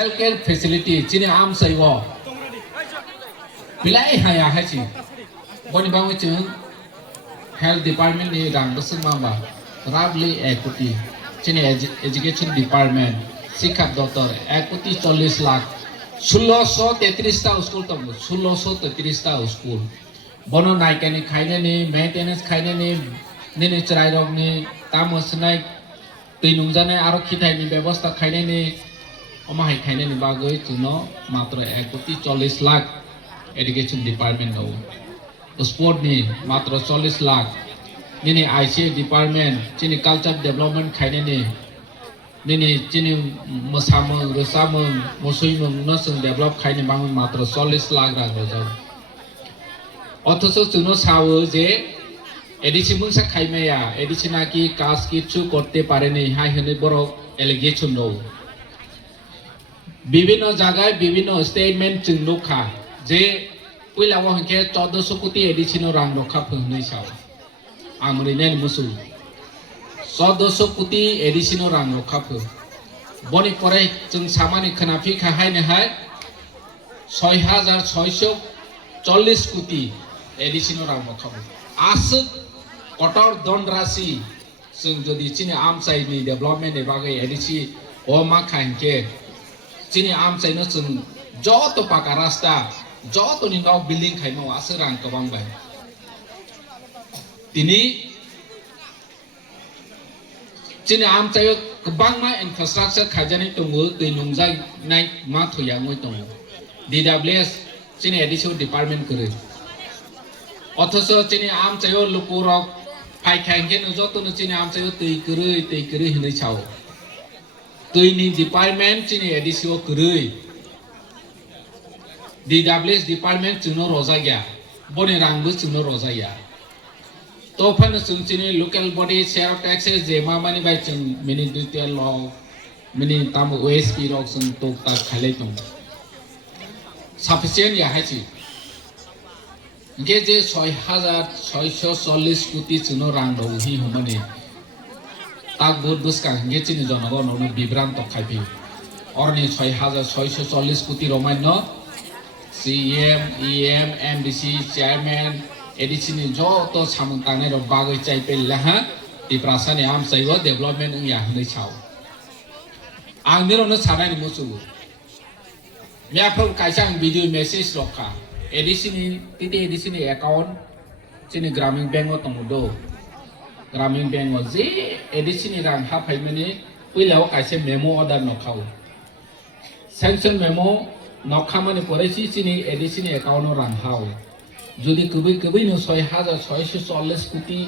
healthcare facility chini am sai wo pilai haya hachi boni bang chung health department ni rang basung mamba rabli equity chini education department শিক্ষক দপ্তর 1.40 lakh 1633টা school তো 1633টা school বন নাইকানি খাইনানি maintenance খাইনানি নিনি চরাইরগনি তামসনাই tui nungjane aro khitaini ব্যবস্থা খাইনানি অমাহাই খাইনানি bagoi chuno মাত্র 1.40 lakh education department দাও sport ni মাত্র 40 লাখ নিনি IC department চিনি কালচার ডেভেলপমেন্ট খাইনানি Nini chini musamung rusamung musuimung nasung develop খাইনি বাংলা মাত্র 40 লাখ রাখ রোজাও অথচ চুনো সাও যে এডিসি মুংসা খাইমেয়া এডিসি নাকি কাজ কিছু করতে পারেনি হাই হনে বড় এলিগেশন নও বিভিন্ন জায়গায় বিভিন্ন স্টেটমেন্ট চুনলুখা যে পয়লাও হকে 1400 কোটি এডিসিনো রাং রক্ষা ফংनै সাও আমরিনেন মুসু 1400 কোটি এডিসিনো রাং রক্ষাফো বনি পরে जों सामानि खोनाफि खाहायनो हाय 6640 কোটি এডিসিনো রাং রক্ষাফো आसु कटर दन राशि जों जदि चिनि आमचाइनि डेभलपमेन्टनि बागै एडिसि ओ मा खाइनके चिनि आमचाइनो जों जत पाका रास्ता जतनि न बिल्डिं खाइमो आसु रां गोबां बाय दिनै chini am chayo kubang ma infrastructure khajani tongo tui nungjai nai ma thoya ngoi tongo DWS chini additional department kore othoso chini am chayo lukurok phai khangge no joto no chini am chayo tui kore hinai chao tui ni department chini additional kore DWS department chuno roja gya boni rangbu chuno roja ya तो फन सुनचिनी local body share of taxes जे मामानी बाय चुन मिनी detail law मिनी ताम ओएसपी लॉ सुन तो ता खाले तो सफिशिएंट या है छि गे जे 6640 कोटी चुनो रां दो हि हमने ताक बहुत बुसका गे चिनि जनगण न बिब्रांत खाइबि और नि 6640 कोटी रमाइन सीएम ईएम एमडीसी चेयरमैन एडिसिनि जतो सामन ताने र बागै चाइपे लहा तिप्रासानि आम साइव डेभलपमेन्ट या हनै छाव आं निरनो सानानि मुसु म्याफोर काइसा भिडियो मेसेज रखा एडिसिनि तिते एडिसिनि अकाउंट चिनि ग्रामीण बैंक तंगदो ग्रामीण बैंक जे एडिसिनि रां हाफाइमनि पहिलाव काइसे मेमो अर्डर नखाव सैंक्शन मेमो नखामानि परेसि चिनि एडिसिनि अकाउंट रां हाव যদি কবি নো 6640 কোটি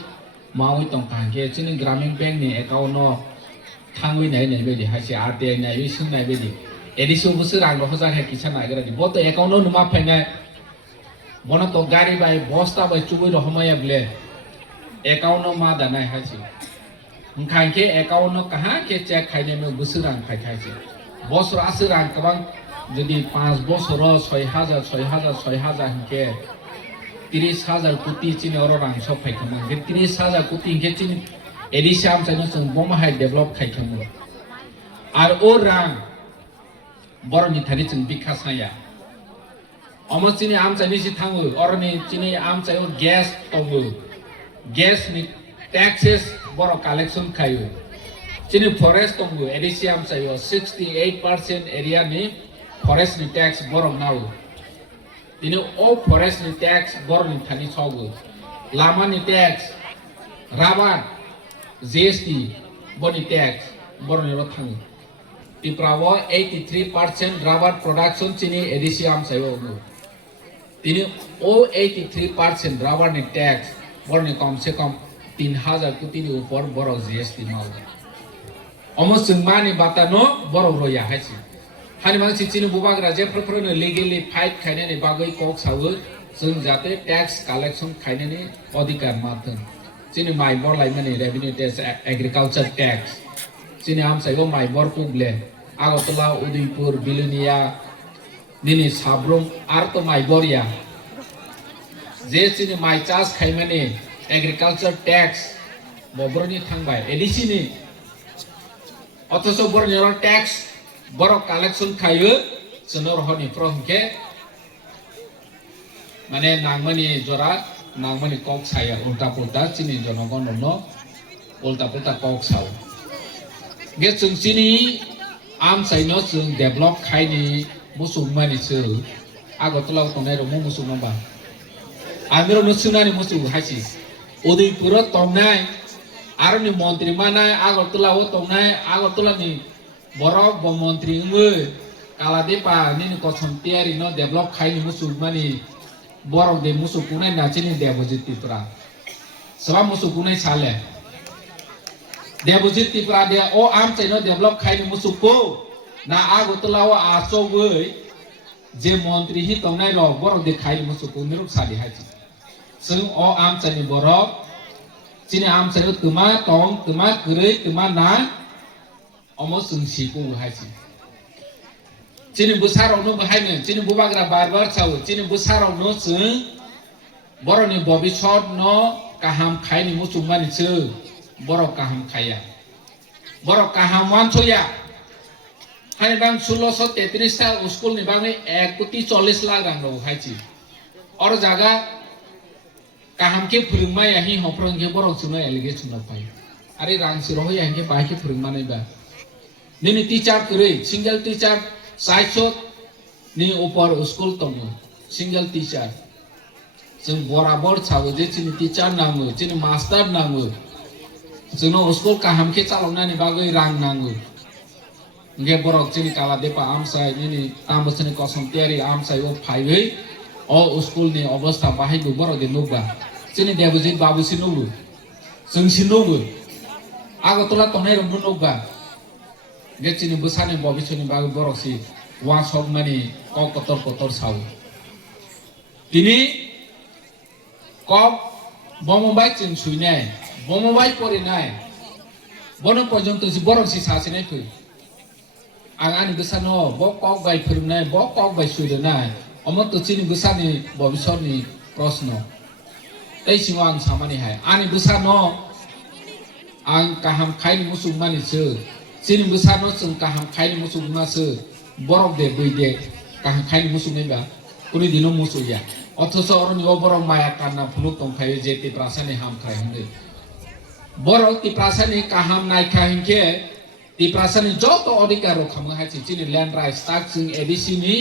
মাওই তং কাঙ্গে চিনি গ্রামীণ ব্যাংক নি অ্যাকাউন্ট থাঙ্গই নাই নাই বেদি হাসি আরটিআই নাই বিসুং নাই বেদি এডিসো বছর রাং রহজা হে কিছা নাগরা দি বত অ্যাকাউন্ট নুমা ফাইনাই বনা তো গাড়ি বাই বস্তা বাই চুবই রহমায়া বলে অ্যাকাউন্ট মা দানাই হাসি কাঙ্গে অ্যাকাউন্ট কাহা কে চেক খাইনে মে বছর রাং খাইছে বছর আসে রাং কবাং যদি 5 বছর 6000 কে 30,000 কোটি চিনি অর রাং সব ফাইখামো 30,000 কোটি কে চিনি এডিসি আম চাইনো जों बमाहाय डेभलप खाइखामो আর ও রাং বরনি থানি जों বিকাশায়া অম চিনি আম চাইনি সি থাঙ্গো অরনি চিনি আম চাইও গ্যাস তঙ্গো গ্যাস নি ট্যাক্সেস বড় কালেকশন খাইও চিনি ফরেস্ট তঙ্গো এডিসি আম চাইও 68% এরিয়া নি ফরেস্ট নি ট্যাক্স বড় নাও Ini all forest ni tax born in thani chogo lama ni tax rabat GST boni tax born ni rothang tiprawo 83% rabat production chini edisiam sayo tini o 83% rabat ni tax born ni kom se kom 3000 কোটি ni upor boro GST mau omo sungmani batano boro roya haisi हानि मानसि चिनि बुबाग्रा जेफोरनो लिगेलि fight खायनायनि बागै कक सावो जों जाते tax collection खायनायनि अधिकार माथों चिनि माइबर लाइमानि रेवेन्यू टैक्स एग्रीकल्चर टैक्स चिनि आमसाइगो माइबर पुगले आगरतला उदयपुर बिलुनिया दिनै साब्रुम आरो तो माइबरिया जे चिनि माइ चास खायमानि एग्रीकल्चर टैक्स बबरनि थांबाय एडिसिनि अथच बरनि tax borok collection kayu senor honi from ke mane nangmani jora nangmani kok saya ulta pulta sini jonogon no ulta pulta kok sao ge chung sini am sai no chung develop khai ni musung mani su agotla tonai ro musung ba amiro no sunani musung haisi odoi pura tongnai aroni mantri mana agotla o tongnai agotla ni borok bo mantri ngui kaladepa ni ko sontiari no develop khai ni musung mani borok de musung kunai na chini debojit tipra saba musung kunai chale debojit tipra de o am chai no develop khai ni musung ko na agotla o aso gui je mantri hi tongnai ro borok de khai ni musung ko niruk sadi haisi sung o am chai ni borok chini am chai no tuma tong tuma kurei tuma na omo sung si ko haisi chini busaro no bahaine chini bubagra barbar chau chini busaro no chung boroni bobi shot no kaham khaini musung mani chu borok kaham khaya borok kaham wan choya hai bang 1633 ta school ni bang 1 কোটি 40 lakh rang ro haichi or jaga kaham ke phurungma ya hi hoprong ke borok chuno allegation no pai ari rang siro ya ke pai ke phurungma nai ba nini teacher kure single teacher saisot ni upar school tongo single teacher jeng borabor chawo je chini teacher nango chini master nango jono school kaham ke chalona ni bagoi rang nango nge borok chini kala depa amsai nini tambasani kosam tiari amsai o phaiwei o school ni obostha bahai bu borok de nubba chini debojit babu sinubu jeng sinubu agotla tonai rom nubba ge chini busani bobisoni bagu borok si wa sog mani kotor kotor saw tini kok bomobai chin suinai bomobai pore nai bono porjonto si borok si sasinai phoi angani busano bo kok bai phurunai bo kok bai suidanai omo to chini busani bobisoni proshno ei siwang samani hai ani busano ang kaham khaini musung mani se chini busano chung kaham khaini musung ma se borok de boide kaham khaini musung nei ba kuni dino musung ya othoso oroni o borok maya kanna phuluk tongkhayo je ti prasani ham khai hande borok ti prasani kaham nai khahinke ti prasani joto odikar ro khama ha chini land rights tax chung adc ni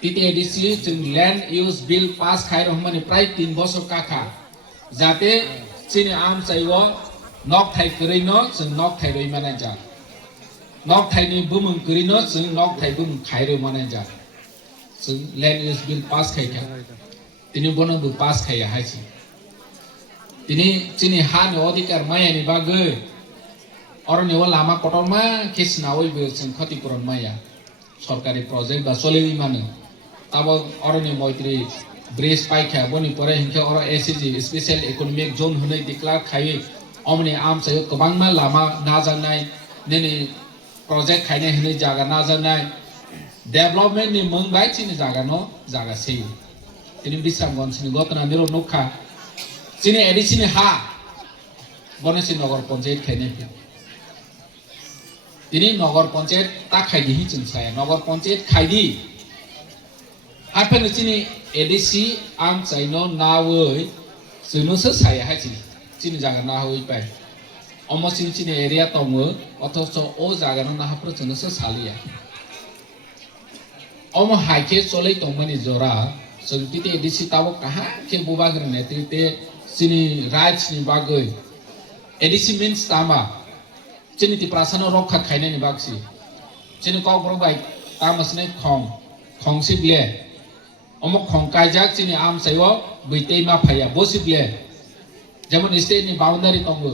titi adc chung land use bill pass khai rohmani prai 3 বছর kakha jate chini am chaiwo nok thai krai no chung nok thai roi mana ja nok thai ni bumung kri no chung nok thai bumung khai roi mana ja chung land use bill pass khai ka tini bono bu pass khai ha chi tini chini ha ni odikar maya ni bagai orang nyawa lama kotor ma kisna oi be chung khati puron maya সরকারি project বা চলেই মানে তাব অরনি মৈত্রী bridge পাইখা বনি পরে হিংখা অর এসিজি স্পেশাল ইকোনমিক জোন হनै ডিক্লার খাই অমনি আম সায় गोबांमा लामा नाजानाय नेनि प्रजेक्ट खायनाय हनै जागा नाजानाय डेभलपमेन्ट नि मंगबाय चिनि जागा न जागा sei तिनि बिसामगन्जनि गतना निरो नखा चिनि एडिसिनि हा बनेसि नगर पञ्चायत खायनाय তিনি নগর পঞ্চায়েত তা খাইদি হি চিনসায় নগর পঞ্চায়েত খাইদি আফেন চিনি এডিসি আম চাইনো নাওই চিনোসো সায় হাইছি চিনি জায়গা না হই পাই অমসিন চিনি এরিয়া তমো অথচ ও জায়গা না হাপ্র চিনোসো সালিয়া অম হাইকে চলাই তমনি জরা সঙ্গিতে এডিসি তাও কাহা কে বুবাগ্র নেতৃত্বে চিনি রাইটস নি বাগৈ এডিসি মিন্স তামা chini ti prasano rokha khaine ni baksi chini kok bro bai tamasne khong sible omo khong kaijak chini am saiwo buitei ma phaya bosible jemon state ni boundary tongo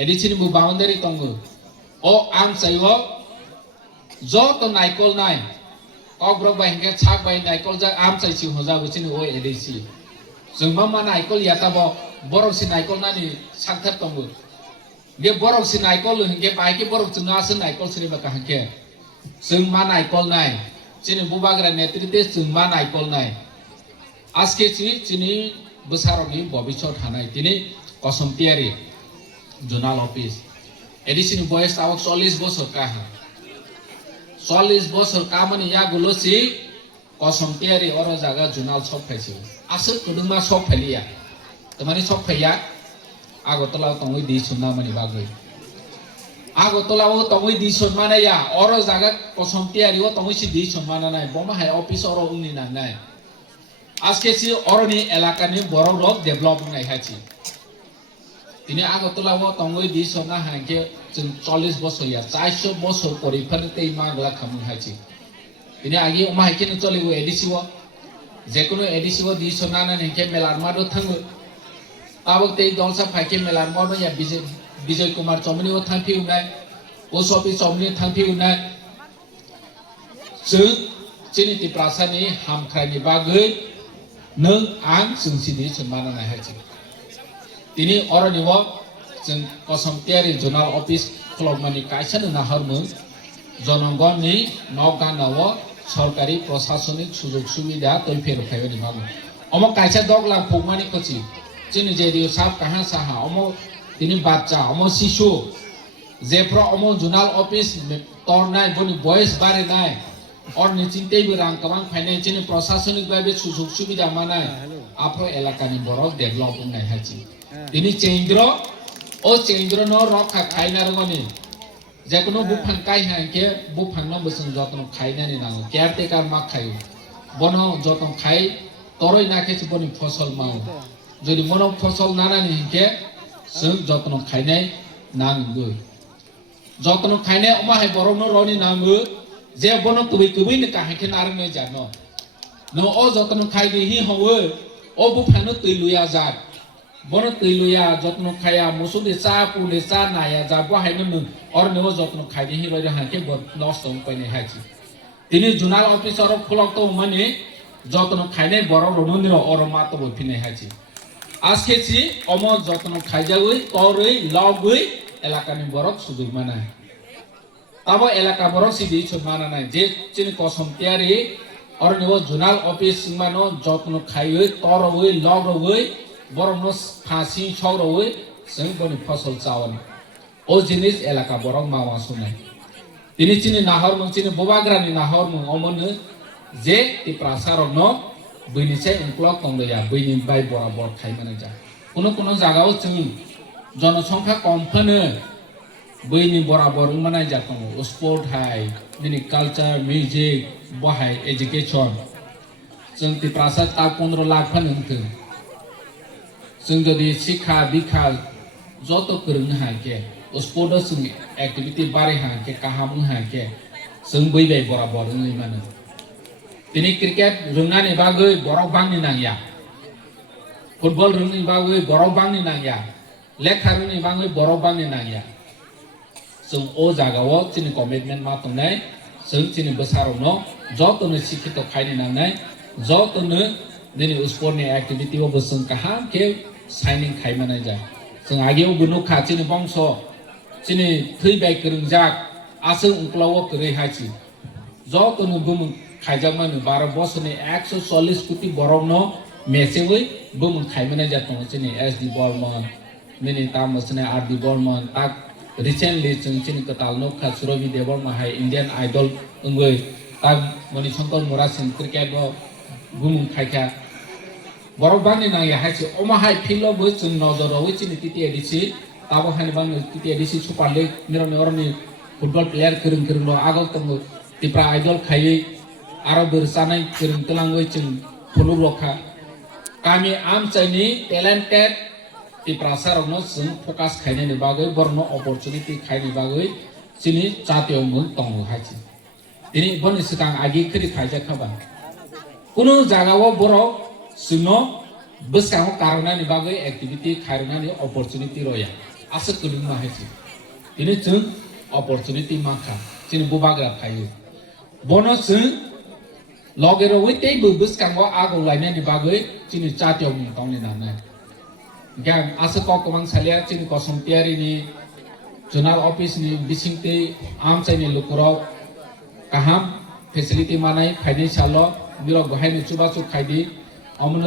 edichini bu boundary tongo o am saiwo jo to naikol nai kok bro bai hingke chak bai naikol jak am sai chi hoja bu chini o edichi jengma ma naikol yata bo borok si naikol nani sangkhat tongo ge borok si naikol hingke pai ke borok chunga se naikol sri ba kahke chungma naikol nai chini bubagra netritwe chungma naikol nai aske chini busaroni bobishot hanai tini kosomtiari zonal office edisini boyes awak 40 বছর কাহা 40 বছর কামানি ইয়াগুলো C কসম তিয়ারি or জায়গা zonal সব খাইছে আসল কুদুমা সব ফেলিয়া তোমানি সব খাইয়া আগতলা তঙ্গই দি সুন্না মানি বাগৈ আগতলাও তঙ্গই দি সম্মানাইয়া অর জায়গা কসম তিয়ারি ও তঙ্গই সি দি সম্মানা নাই বমা হাই অফিস অর উনি না নাই আজকে সি অরনি এলাকানি বড় রক ডেভেলপ নাই হাইছি তিনি আগতলাও তঙ্গই দি সন্না হাইকে 40 বছর ইয়া 400 বছর পরিফানতে মাগলা খামু হাইছি তিনি আগে ওমা হাইকে চলিগো এডিসিও যে কোনো এডিসিও দি সন্না না নেকে মেলার মাদো থাঙ্গো আবতে দলসা ফাইকে মেলার মাদো ইয়া বিজয় কুমার চমনিও থাংফি উনাই পোস্ট অফিস চমনি থাংফি উনাই जों चिनिति प्रासानि हामख्रानि बागै नों आं जोंसिनि सन्माना नायहायसै तिनि अरनिव जों कसम তিয়াरि जनाल अफिस खुलमनानि कायसानो नाहरमोन जनगणनि नगानाव सरकारि प्रशासनिक सुजुग सुबिदा तैफेर फायनि मागो अम कायसा दगला फुगमानि खछि चिनि जेदियो साब कहां साहा अम तिनि बाच्चा अम शिशु जेफ्रा अम जनाल अफिस तोरनाय बनि बयस बारे नाय और निचिंते भी रांग कमांग फाइनेंशियल प्रशासनिक भावे सुजुग सुविधा मानाय आपरो एलाकानि बरक डेभलपमेंट नाय हाची दिनि चेंद्र ओ चेंद्र न रखा खाइना रगनि जेकुनो बुफां काइ हांके बुफां न बसं जतन खाइनानि नांगो केयारटेकार मा खायो बनो जतन खाइ तरै नाकेस बनि फसल मावो जदि मनो फसल नानानि हिंके जों जतन खाइनाय नांगो जतन खाइनाय अमा हाय बरक न रनि नांगो जे बनो कबि न काहेके नारने जानो न ओ जतन खाइदि हि हवो ओ बुफानो तैलुया जात बनो तैलुया जतन खाया मुसुदि चा पुदि चा नाया जा बहायनो न और न जतन खाइदि हि रय हाके ब नष्ट पैने हाची तिनि जुनाल अफिसर फलक तो माने जतन खाइने बर रननिर और मातो बफिने हाची आजकेसि अम जतन खाइजागै तरै लगै एलाकानि बरक सुजुग माना तब एलाका बरक सिदि सन्माना नाय जे चिनि कसम তিয়াरि और निव जुनाल अफिस मानो जतन खाइयै तरयै लगयै बरक न फासि छौरयै जों बनि फसल चावन ओ जिनिस एलाका बरक मावा सुनाय तिनि चिनि नाहर मं चिनि बबाग्रानि नाहर मं अमनो जे ति प्रासार न बैनिसे उंक्लक तंगया बैनि बाय बराबर खाइमाने जा कोनो जागाव जों जनसंख्या कम फानो बैनि बराबर मानाय जाथांगो स्पोर्ट हाय दिनै कालचार मिउजिक बहाय एजुकेशन जों ति प्रासाद ता 15 लाख फानोंथों जों जदि शिक्षा बिखा जत फोरोंनो हाके स्पोर्ट जों एक्टिविटी बारे हाके काहाम हाके जों बैबाय बराबर नै मानो दिनै क्रिकेट रोंनानै बागै बरक बांनि नांया फुटबल रोंनानै बागै बरक बांनि नांया लेखा रोंनानै बागै बरक बांनि नांया जों ओ जागाव चिनि कमिटमेन्ट मा तंनाय जों चिनि बोसारावनो जतनो शिक्षित खाइनि नांनाय जतनो दिनै स्पोर्टनि एक्टिविटी अब जों काहा के साइनिंग खाइमानाय जा जों आगेव गुनु खाचिनि बंश चिनि थैबाय गोरोंजाक आसो उंक्लाव करै हाची जतनो बुमुं खाइजामानो 12 बोसोरनि 140 कोटी बरकनो मेसेवै बुमुं खाइमानाय जाथों चिनि एसडी बर्मन दिनै तामसने आरडी बर्मन ताक रिसेंटली जों चिनि कतालनो खासुरबि देबर्मा हाय इंडियन आइडल अंगै ता मणिशंकर मोरासिन क्रिकेट बुमुं खाइखा बरक बांनि नांया हायसि अमा हाय फिल्डआव बो जों नजराव चिनि टिटिएडिसि ताबो हानि बांनि टिटिएडिसि सुपार लीग निरनि फुटबल प्लेयार गोरों आगल तंगो तिप्रा आइडल खायै आरो बोरसानाय गोरों तलांगै जों फुलु रखा गामि आमचाइनि टेलेन्टेड ति प्रासारनो जों फोकास खाइनायनि बागै बरनो अपरचुनिटी खाइनि बागै चिनि जातियाव मोन तंगो हायसि दिनै बनि सिगां आगि खरि खाइजाखाबा कुनु जागाव बर जोंनो बोसाव कारनानि बागै एक्टिविटी खाइनानि अपरचुनिटी रया आसो कुलुमा हायसि दिनै जों अपरचुनिटी माखा चिनि बुबाग्रा खायो बनो जों लगेरो वैते बोसकांव आगौ लायनानि बागै चिनि जातियाव मोन तंनि नानाय गाम आसो ककमां सालिया चिनि कसम তিয়াरिनि जुनाल अफिसनि बिसिंते आमचाइनि लुकुराव काहाम फेसिलिटी मानाय फाइनेन्शियल बिरो गहायनि चुबाचु खाइदि अमनो